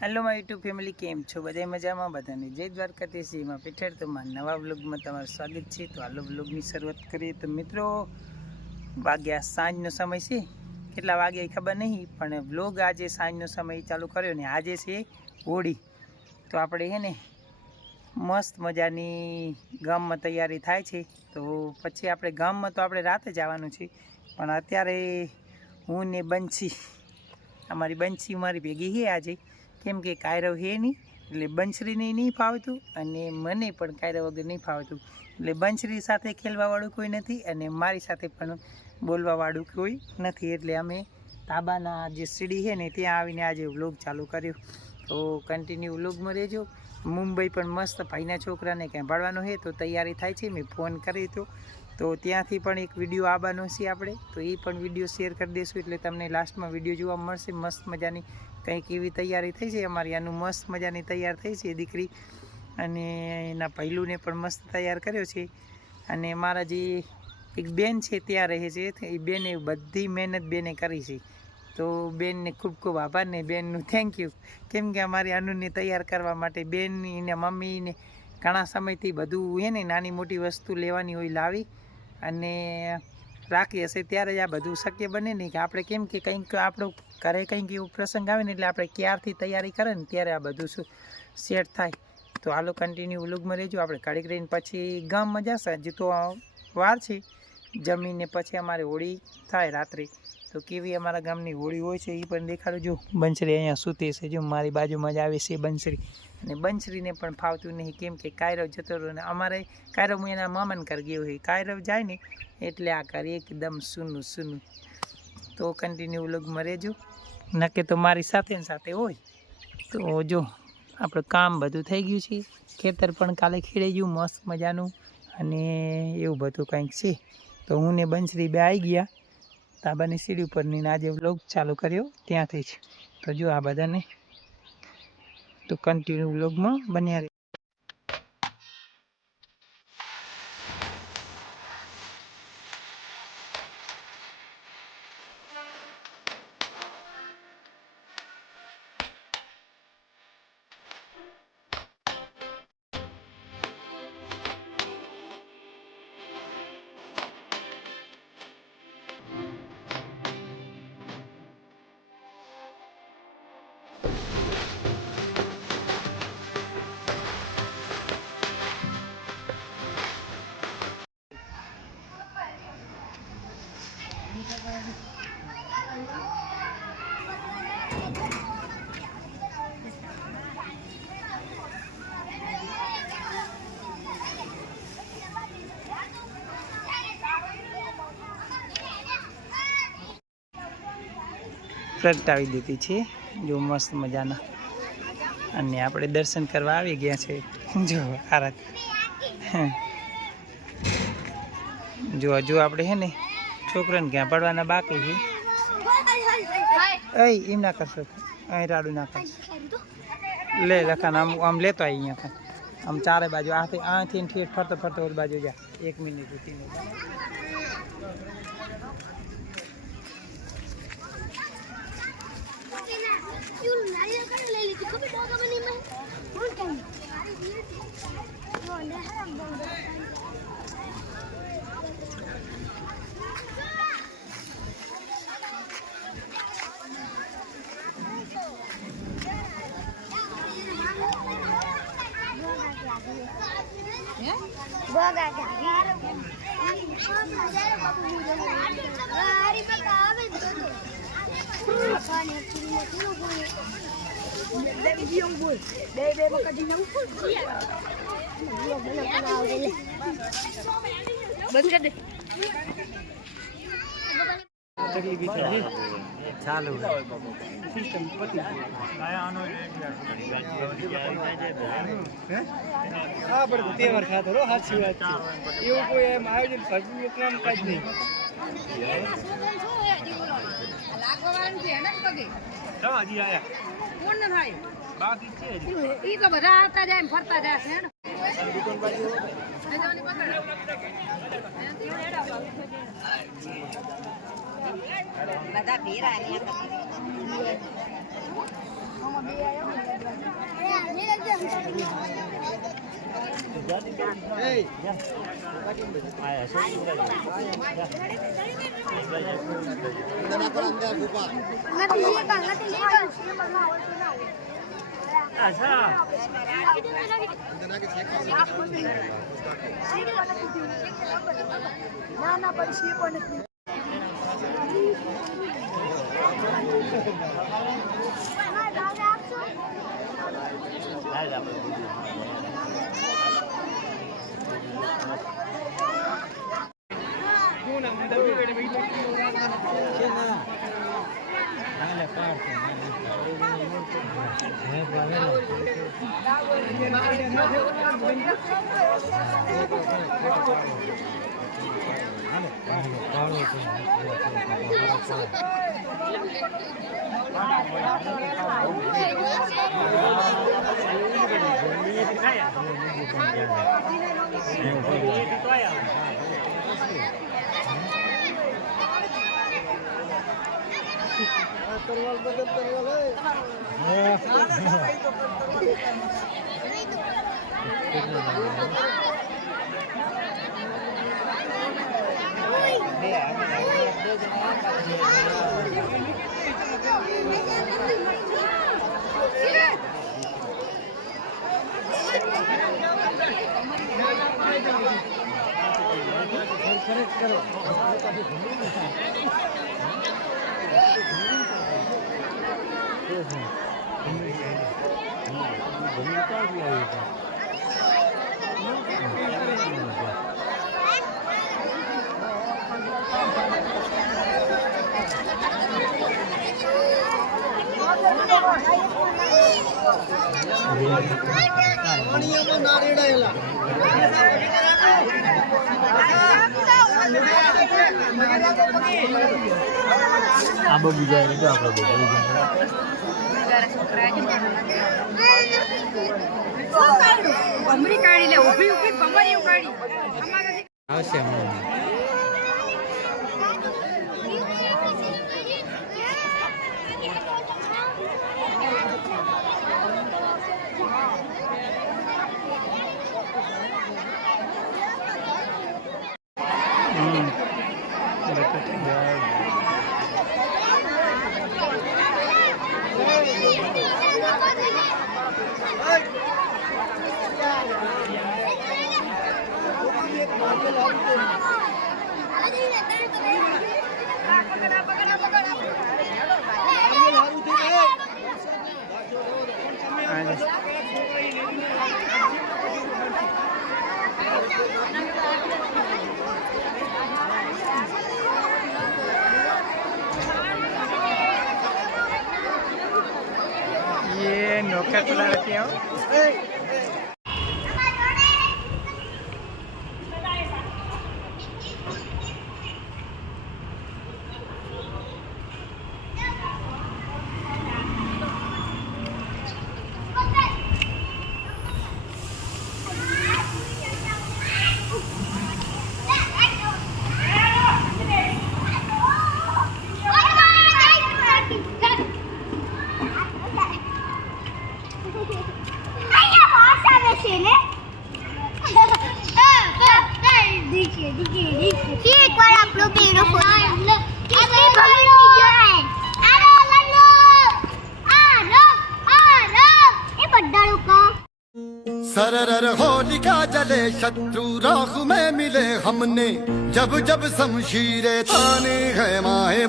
Hello my YouTube family केम छो बधाई मजामां बधाने जय द्वारकाधीश जी में पीठेर तो नवा व्लॉग में तमारुं स्वागत है। तो हालो व्लॉगनी शरूआत करिए। तो मित्रों वाग्या सांजनो समय छे, केटला वाग्या खबर नहीं, पण व्लॉग आज सांजनो समय चालू कर्यो ने आज छे होळी। तो आपणे है ने मस्त मजानी गाममां तैयारी थाय छे। तो पछी आपणे गाममां तो आपणे राते ज आववानुं छे, पण अत्यारे हूँ ने बंसी अमारी बंसी मारी भेगी है आज, केम के कायरव है नहीं એટલે બંસરીને નહીં ફાવતું અને મને પણ કાયરા વગર નહીં ફાવતું। એટલે બંસરી સાથે ખેલવાવાળું કોઈ નથી અને મારી સાથે પણ બોલવાવાળું કોઈ નથી। એટલે અમે તાબાના જે સીડી છે ને ત્યાં આવીને આજે વ્લોગ ચાલુ કર્યો। તો કન્ટિન્યુ વ્લોગમાં રહેજો। મુંબઈ પણ મસ્ત ભાઈના છોકરાને ક્યાં ભાળવાનો છે તો તૈયારી થાય છે। મેં ફોન કર્યો તો ત્યાંથી પણ એક વિડીયો આવવાનો છે આપણે, તો એ પણ વિડીયો શેર કરી દઈશું। એટલે તમને લાસ્ટમાં વિડીયો જોવા મળશે। મસ્ત મજાની કંઈક એવી તૈયારી થઈ છે અમારી, આનું મસ્ત મજાની તૈયાર થઈ છે દીકરી, અને એના પહેલુંને પણ મસ્ત તૈયાર કર્યો છે। અને મારા જે એક બેન છે ત્યાં રહે છે, એ બેને બધી મહેનત બેને કરી છે। તો બેનને ખૂબ ખૂબ આભાર ને બેનનું થેન્ક યુ, કેમ કે અમારી આનુને તૈયાર કરવા માટે બેન એના મમ્મીને ઘણા સમયથી બધું હે ને નાની મોટી વસ્તુ લેવાની હોય લાવી અને રાખી હશે, ત્યારે જ આ બધું શક્ય બને નહીં। કે આપણે કેમ કે કંઈક આપણું ઘરે કંઈક એવું પ્રસંગ આવે ને એટલે આપણે ક્યારથી તૈયારી કરે ને ત્યારે આ બધું શું સેટ થાય। તો હાલો કન્ટિન્યુ વ્લોગમાં રહેજો। આપણે ઘડીક રહીને પછી ગામમાં જશે, હજી તો વાર છે, જમીને પછી અમારે હોળી થાય રાત્રે। તો કેવી અમારા ગામની હોળી હોય છે એ પણ દેખાડું। જો બંસરી અહીંયા સૂતે છે, જો મારી બાજુમાં જ આવે છે બંસરી, અને બંસરીને પણ ફાવતું નહીં કેમ કે કાયરવ જતો રહ્યો ને અમારે કાયરવ હું એના મામાને ઘર ગયો હોય, કાયરવ જાય ને એટલે આ ઘર એકદમ સૂનું સૂનું। તો કન્ટિન્યુ વ્લોગમાં રહેજો, નકે તો મારી સાથે ને સાથે હોય। તો જો આપણું કામ બધું થઈ ગયું છે, ખેતર પણ કાલે ખેડાઈ ગયું મસ્ત મજાનું, અને એવું બધું કંઈક છે। તો હું ને બંસરી બે આવી ગયા તાબાની સીડી ઉપર ને આજે વ્લોગ ચાલુ કર્યો ત્યાંથી જ। તો જો આ બધાને તો કન્ટિન્યુ વ્લોગમાં બન્યા રહે। પ્રગટાવી દીધી છે જો મસ્ત મજાના, અને આપણે દર્શન કરવા આવી ગયા છે। જો આરત જો હજુ આપણે છે ને છોકરાને ક્યાં પડવાના બાકી છે। એમ ના કરશો, અહીં રાડું ના કરશો, લે લખાણ આમ આમ લેતો આવી અહીંયા આમ ચારે બાજુ આથી ઠેઠ ફરતો ફરતો ઓલી બાજુ જા 1 મિનિટ ઉઠીને। ચાલુ સિસ્ટમ પતી હા પણ તહેવાર ખાતો રો સાચી વાત છે, એવું કોઈ એમ આયોજન ભરતું કામ કાજ નહીં। લાગવાનું છે ને પગે તો હજી આયા કોણ ન થાય બાકી છે ઈ તો બધા આવતા જાય ફરતા જાય છે ને દુકાન બાજુ જવાની પકડ બધા ભેરા અહીંયા ના પછી પણ આબો બીજા તો આપણે બમરી કાઢી લે ઉભી ઉભી બમરી કાઢી આવશે ये नौका खुला रखी हो सरर होलिका जले शत्रु राह में मिले हमने जब जब शमशीरें ताने है माहे